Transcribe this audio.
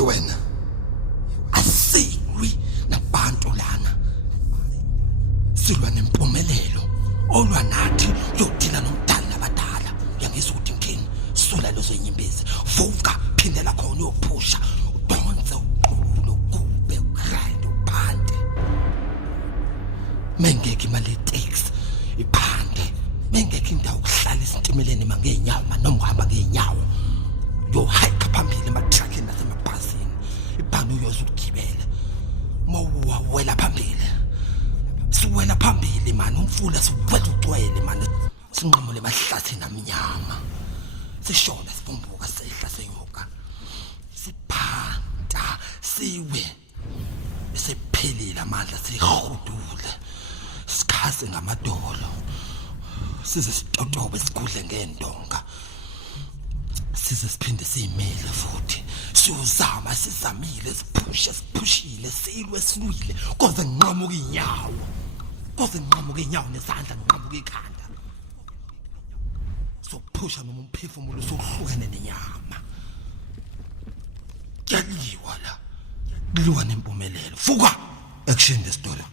wena asilwi nabantu lana, silwa nempumelelo olwa nathi yodila nomdala nabadala. Uyangizwa ukuthi ngini sula lezo nyimbezi, vuka phindela khona uyophusha udonse uqulu kube grind uphande. Mengeke imali taxi iphande, mengeke indawo ukuhlala isitimeleni mangeenyawo noma uhamba ngeenyawo, yo hike phambili ema-truckini nasemabhasini, ibhanu uyoze ukugibela mawuwela phambili. Siwela phambili mani, umfula siwela ugcwele mani, sinqumule emahlathini amnyama, sishona sibumbuka sehla senyuka, siphanda siwe esephelile amandla, sihudule sikhase ngamadolo, size sitotobe sigudle ngendonga, size siphinde siyimele futhi siyozama, sizamile, siphushile, silwe silwile koze nqamuke inyawo, nezandla nqamuke ikhanda, sokuphusha noma umphefumulo sokuhlukene nenyama. Kuyaliwa la, kuliwa nempumelelo. Vuka action the story.